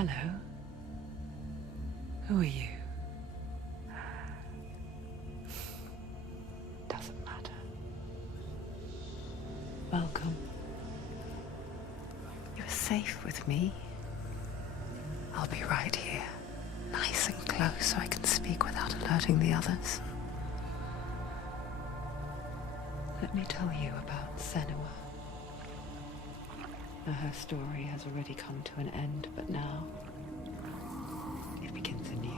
Hello. Who are you? Doesn't matter. Welcome. You're safe with me. I'll be right here, nice and close so I can speak without alerting the others. Let me tell you about Senua. Now, her story has already come to an end, but now it begins anew.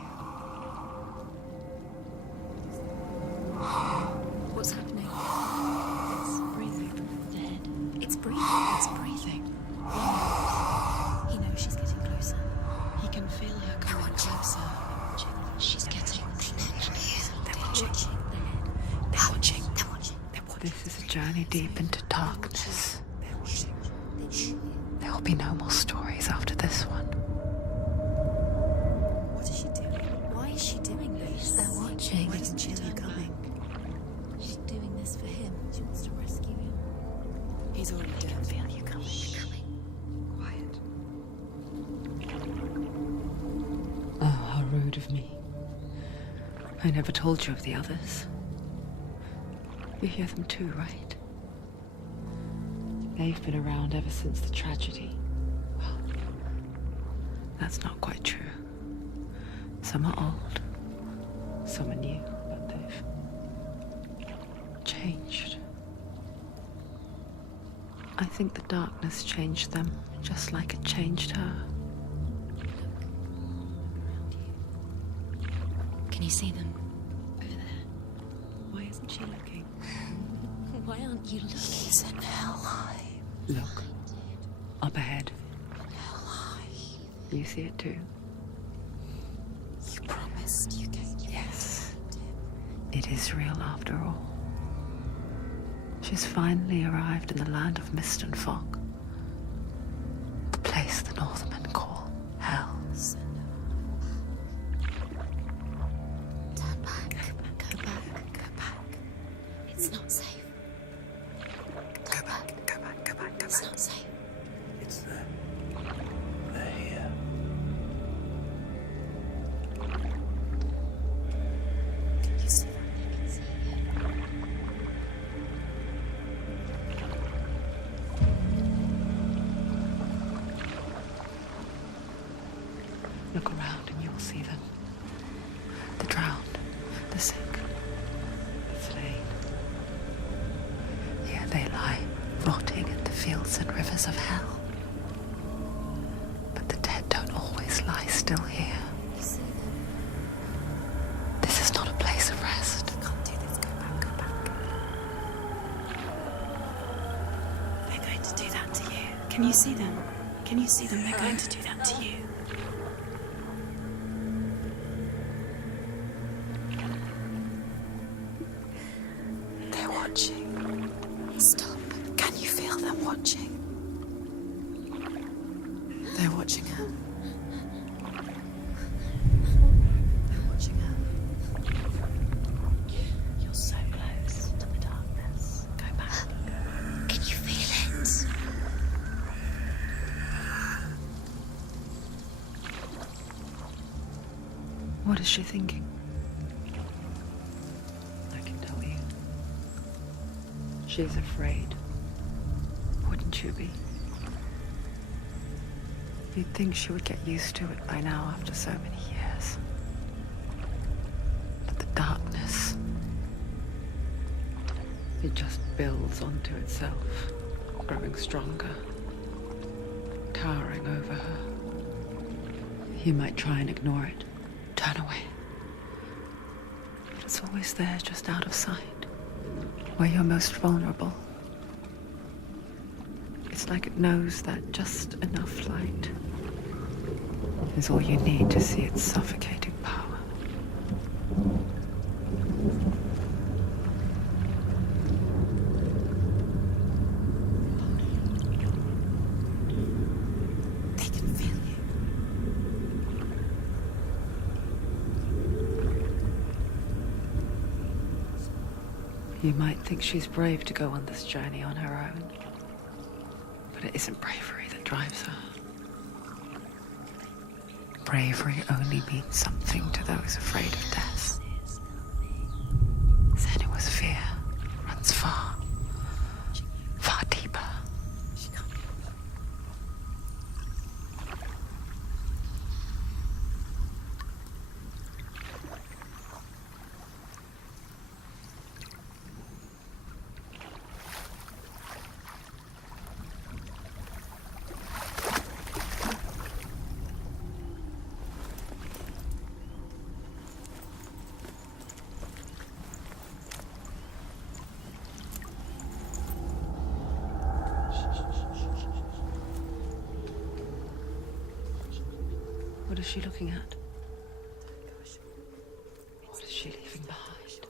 What's happening? It's breathing. Dead. It's breathing. It's breathing. He knows she's getting closer. He can feel her coming closer. She's getting closer. They're watching. They're watching. They're watching. This is a journey deep into darkness. There will be no more stories after this one. What is she doing? Why is she doing this? They're watching. Why doesn't she turn coming? She's doing this for him. She wants to rescue him. He's already dead. I can feel you coming. Quiet. Oh, how rude of me. I never told you of the others. You hear them too, right? They've been around ever since the tragedy. Well, that's not quite true. Some are old, some are new, but they've changed. I think the darkness changed them, just like it changed her. Can you see them? Over there. Why isn't she looking? Why aren't you looking? He's in hell high. Look, up ahead. Hell high. You see it too? You promised you gave me. Yes. It is real after all. She's finally arrived in the land of mist and fog. The place the Northmen call hell. Turn back. Go back. Go back. It's not safe. Go back. Go back. Go back. Go It's back. not safe. It's them. They're here. Can you see that? I can see it. Look around and you'll see them. The drowned, the sick, the slain. Here they lie, rotting in the fields and rivers of hell. But the dead don't always lie still here. You see them? This is not a place of rest. Can't do this. Go back. Go back. They're going to do that to you. Can you see them? Can you see them? They're going to do that to you. They're watching. Stop. Can you feel them watching? They're watching her. They're watching her. You're so close to the darkness. Go back. Can you feel it? What is she thinking? I can tell you. She's afraid. Wouldn't you be? You'd think she would get used to it by now after so many years. But the darkness, it just builds onto itself, growing stronger, towering over her. You might try and ignore it, turn away. But it's always there, just out of sight, where you're most vulnerable. It's like it knows that just enough light is all you need to see its suffocating power. They can feel you. You might think she's brave to go on this journey on her own, but it isn't bravery that drives her. bravery only means something to those afraid of death. Senua's fear runs far, far deeper. What is she looking at? What is she leaving behind?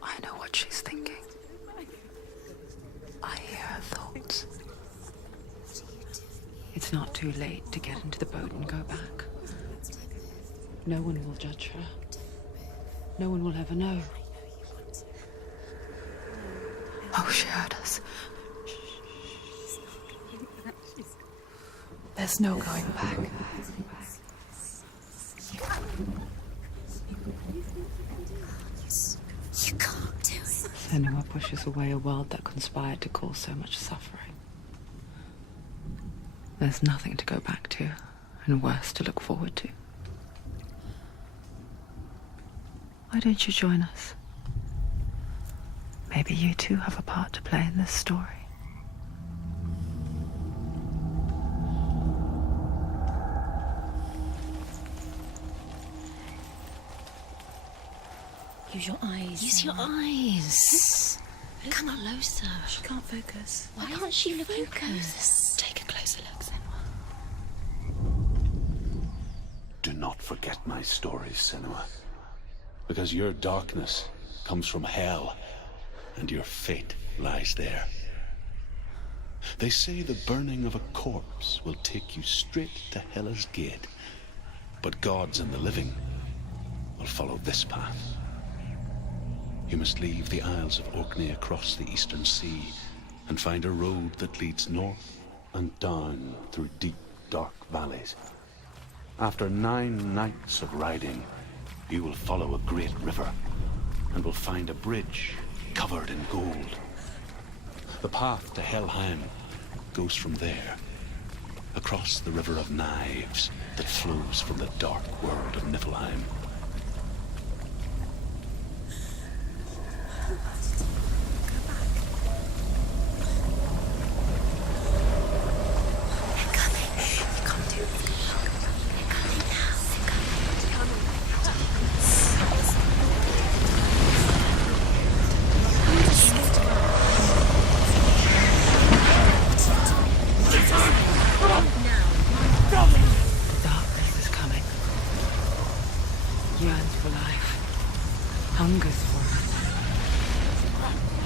I know what she's thinking. I hear her thoughts. It's not too late to get into the boat and go back. No one will judge her. No one will ever know. Oh, she heard us. There's no going back. You can't do it. Senua pushes away a world that conspired to cause so much suffering. There's nothing to go back to, and worse to look forward to. Why don't you join us? Maybe you too have a part to play in this story. Use your eyes. Use your eyes. Come closer. She can't focus. Why can't she focus? Take a closer look, Senua. Do not forget my stories, Senua. Because your darkness comes from hell, and your fate lies there. They say the burning of a corpse will take you straight to Hela's gate, but gods and the living will follow this path. You must leave the Isles of Orkney across the eastern sea and find a road that leads north and down through deep, dark valleys. After 9 nights of riding, you will follow a great river and will find a bridge covered in gold. The path to Helheim goes from there, across the River of Knives that flows from the dark world of Niflheim. Darkness is coming. Yearns for life. Hungers for it.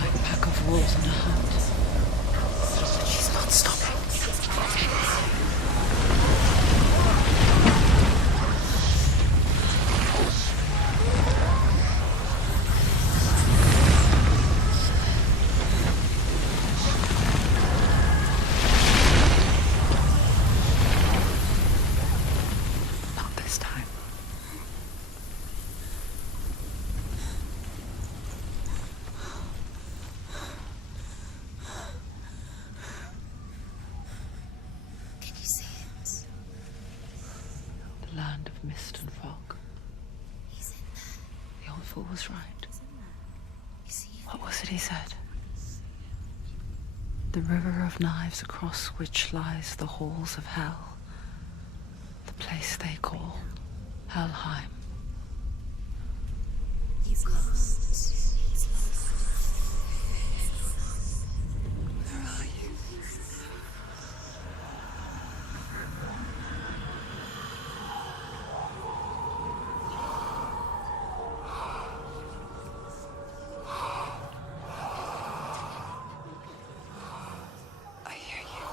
Like a pack of wolves on a hunt. She's not stopping. Not this time. Can you see it? The land of mist and fog. He's in there. The old fool was right. You see him? What was it he said? The river of knives across which lies the halls of hell. The place they call Helheim. He's lost. He's lost. Where are you? I hear you.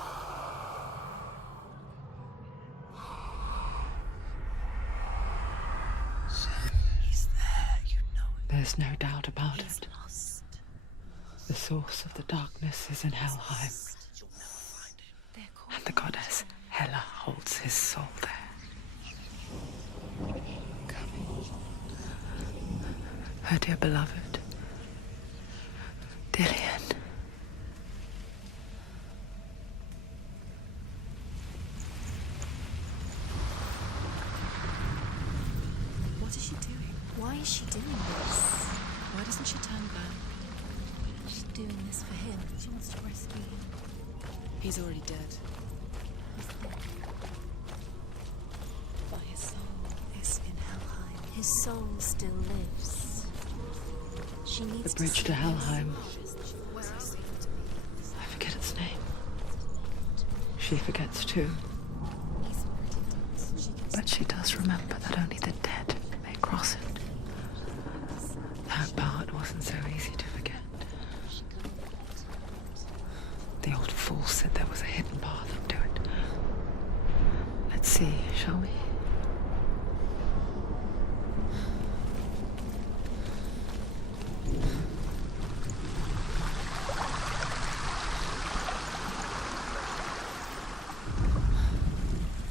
He's there, you know it. There's no doubt about it. Lost. The source of the darkness is in Helheim. They're called And the goddess Hela holds his soul there. Her dear beloved, Dillian. What is she doing? Why is she doing this? Why doesn't she turn back? She's doing this for him. She wants to rescue him. He's already dead. But his soul is in Helheim. His soul still lives. She needs The bridge to see him. Helheim. I forget its name. She forgets too. But she does remember that only the dead may cross it. That part wasn't so easy to forget. The old fool said there was a hidden path up to it. Let's see, shall we?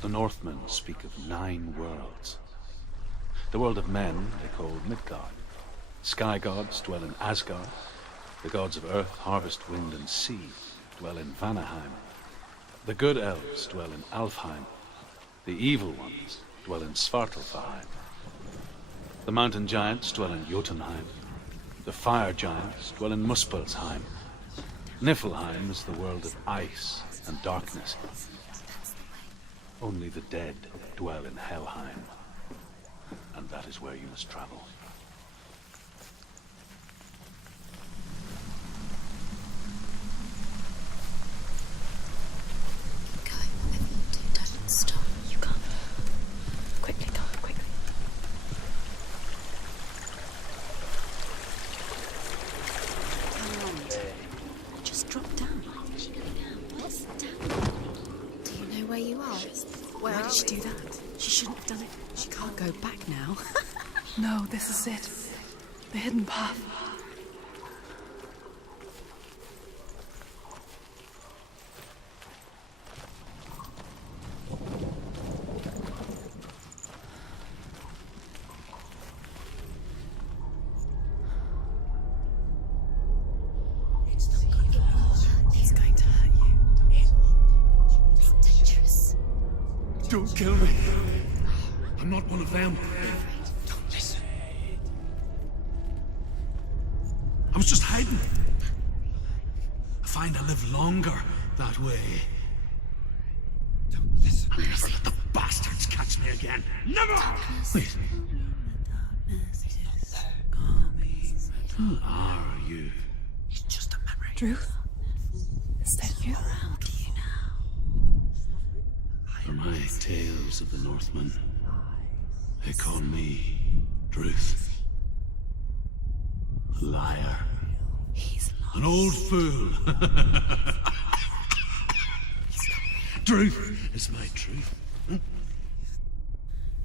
The Northmen speak of 9 worlds. The world of men they call Midgard. Sky gods dwell in Asgard. The gods of earth, harvest, wind, and sea dwell in Vanaheim. The good elves dwell in Alfheim. The evil ones dwell in Svartalfheim. The mountain giants dwell in Jotunheim. The fire giants dwell in Muspelheim. Niflheim is the world of ice and darkness. Only the dead dwell in Helheim, and that is where you must travel. Go, whatever you do, don't stop. You can't. Quickly, go, quickly. Just drop down. Where's she going down? Where's down? Do you know where you are? Why did she do that? She shouldn't have done it. She can't go back now. No, this is it. The hidden path. It's going to hurt you. It's dangerous. Don't kill me. I'm not one of them. Don't listen. I was just hiding. I find I live longer that way. Don't listen. I'll never let the bastards catch me again. Never! Wait. Who are you? It's just a memory. Druth? Is that you? For my tales of the Northmen, they call me Druth. A liar. He's lost. An old fool. Truth is my truth.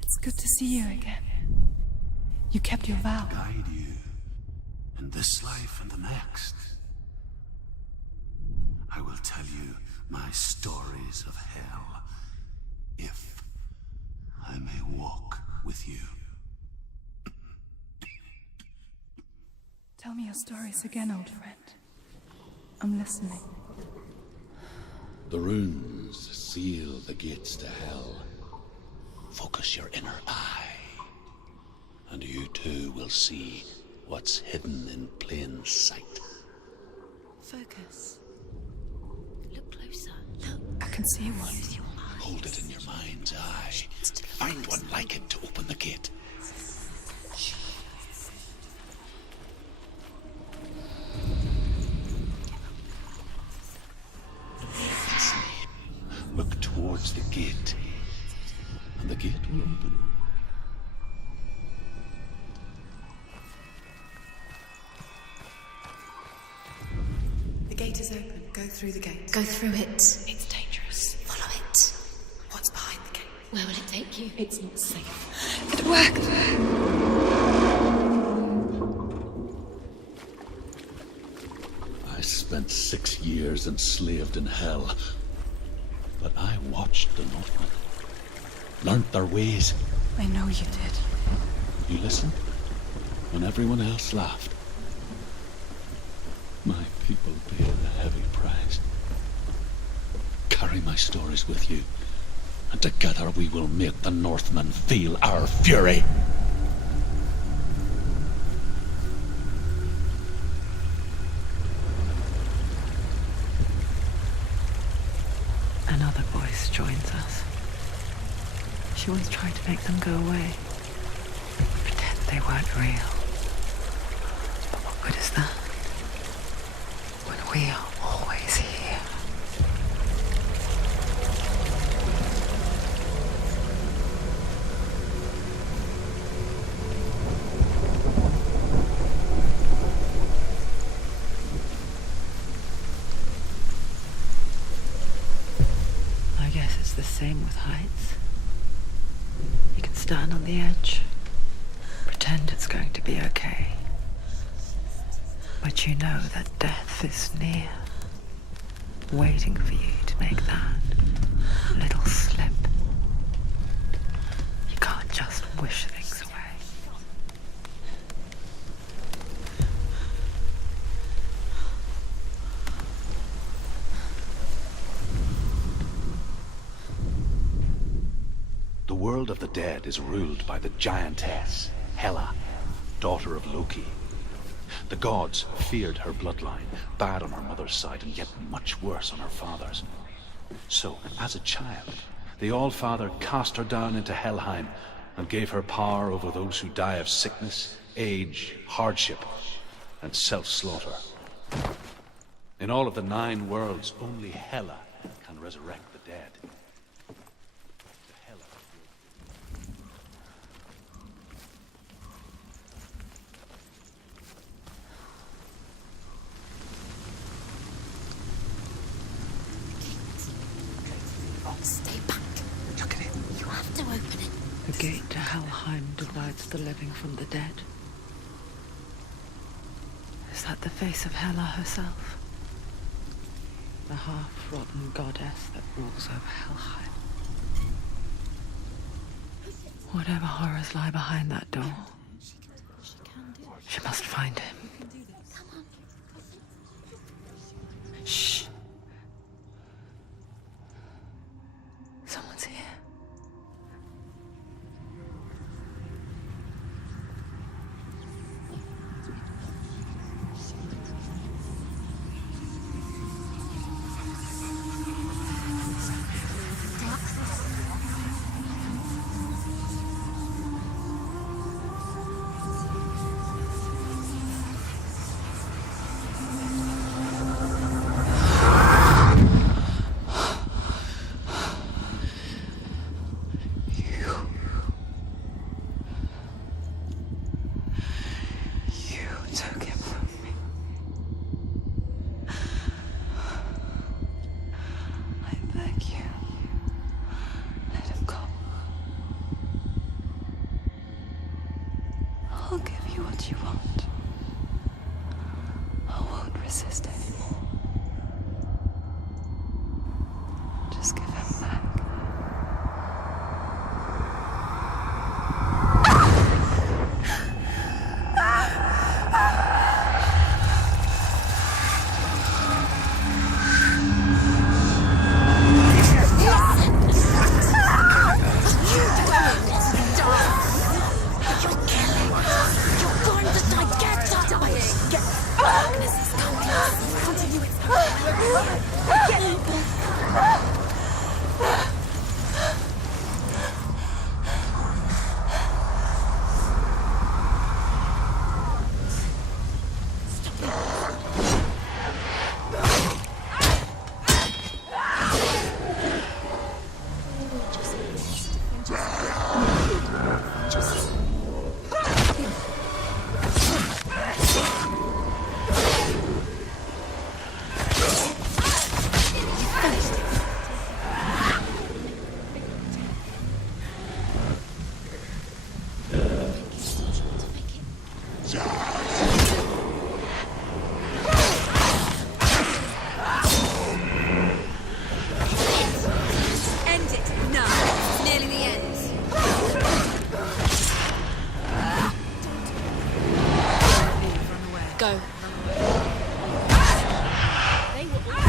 It's good to see you again. You kept your vow. Guide you in this life and the next. I will tell you my stories of hell, if I may walk with you. Tell me your stories again, old friend. I'm listening. The runes seal the gates to hell. Focus your inner eye, and you too will see what's hidden in plain sight. Focus. Look closer. Look. I can see one. Use your eyes. Hold it in your mind's eye. Find one like it to open the gate. Look towards the gate, and the gate will open. The gate is open. Go through the gate. Go through it. It's dangerous. Follow it. What's behind the gate? Where will it take you? It's not safe. It worked! I spent 6 years enslaved in hell. But I watched the Northmen, learnt their ways. I know you did. You listened when everyone else laughed. My people paid a heavy price. Carry my stories with you, and together we will make the Northmen feel our fury. Another voice joins us. She always tried to make them go away. Pretend they weren't real. But what good is that? When we are always here. I guess it's the same with heights. You can stand on the edge, pretend it's going to be okay. But you know that death is near, waiting for you to make that little slip. You can't just wish things away. The world of the dead is ruled by the giantess, Hela, daughter of Loki. The gods feared her bloodline, bad on her mother's side and yet much worse on her father's. So, as a child, the All-Father cast her down into Helheim and gave her power over those who die of sickness, age, hardship, and self-slaughter. In all of the 9 worlds, only Hela can resurrect the dead. Stay back. Look at it. You have to open it. The gate to Helheim divides the living from the dead. Is that the face of Hela herself? The half-rotten goddess that rules over Helheim. Whatever horrors lie behind that door, she must find him. Shh. Someone's here. I'll give you what you want. I won't resist anymore. Just give him back. Go. They were all...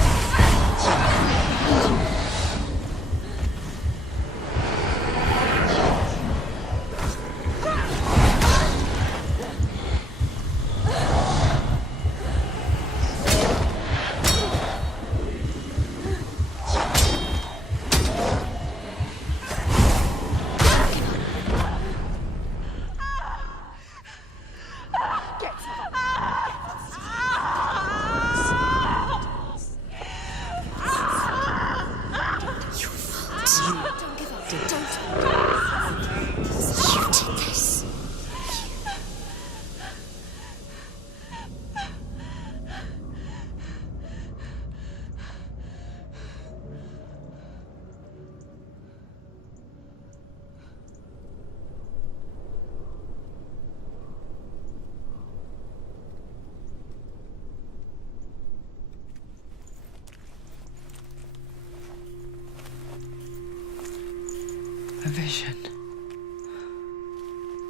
A vision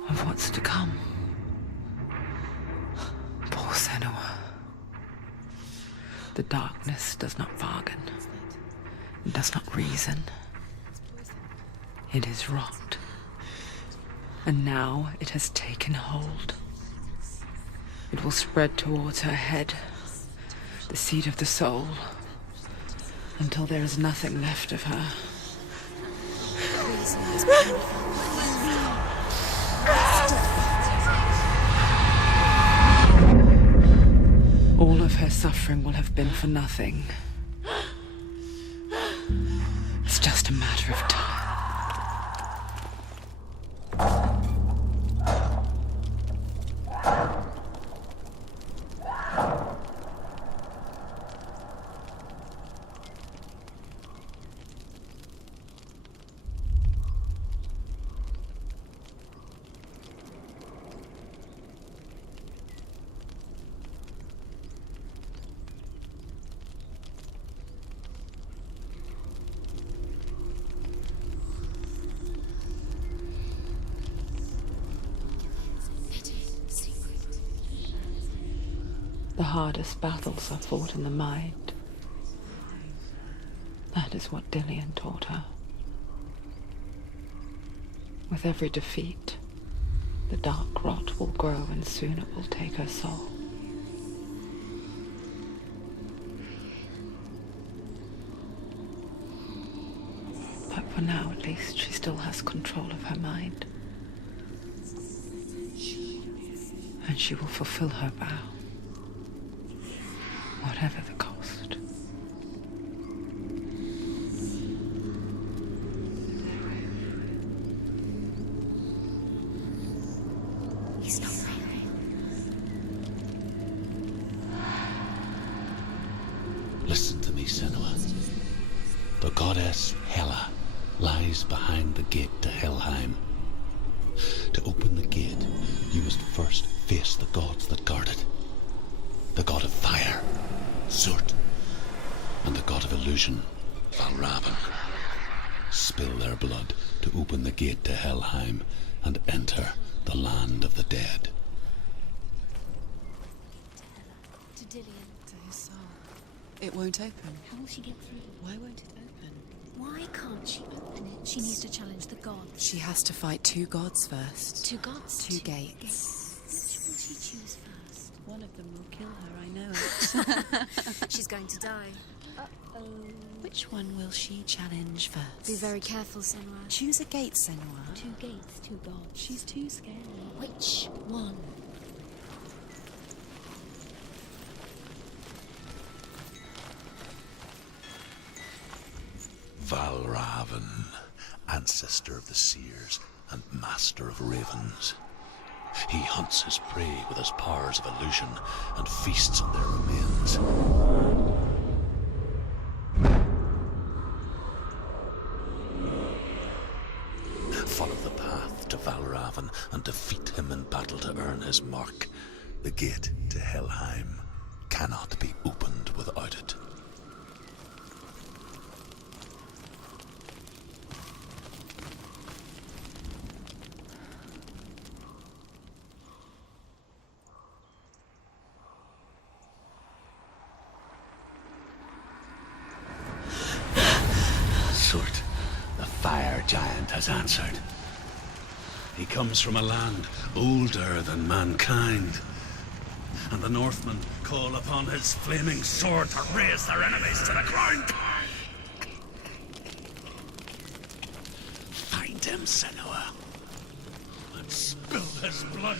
of what's to come. Poor Senua. The darkness does not bargain. It does not reason. It is rot. And now it has taken hold. It will spread towards her head, the seat of the soul, until there is nothing left of her. All of her suffering will have been for nothing. It's just a matter of time. The hardest battles are fought in the mind. That is what Dillian taught her. With every defeat, the dark rot will grow and soon it will take her soul. But for now, at least, she still has control of her mind. And she will fulfill her vow. Whatever the cost. He's not real. Listen to me, Senua. The goddess Hela lies behind the gate to Helheim. To open the gate, you must first face the gods that guard it. The god of fire, Zurt, and the god of illusion, Valravn. Spill their blood to open the gate to Helheim and enter the land of the dead. To Dillian. To his soul. It won't open. How will she get through? Why won't it open? Why can't she open it? She needs to challenge the gods. She has to fight two gods first. Two gods? Two gates. Which will she choose first? One of them will kill her, I know it. She's going to die. Uh-oh. Which one will she challenge first? Be very careful, Senua. Choose a gate, Senua. Two gates, two gods. She's too scary. Which one? Valravn, ancestor of the seers and master of ravens. He hunts his prey with his powers of illusion and feasts on their remains. Follow the path to Valravn and defeat him in battle to earn his mark. The gate to Helheim cannot be opened without it. has answered. He comes from a land older than mankind. And the Northmen call upon his flaming sword to raise their enemies to the ground. Find him, Senua, and spill his blood.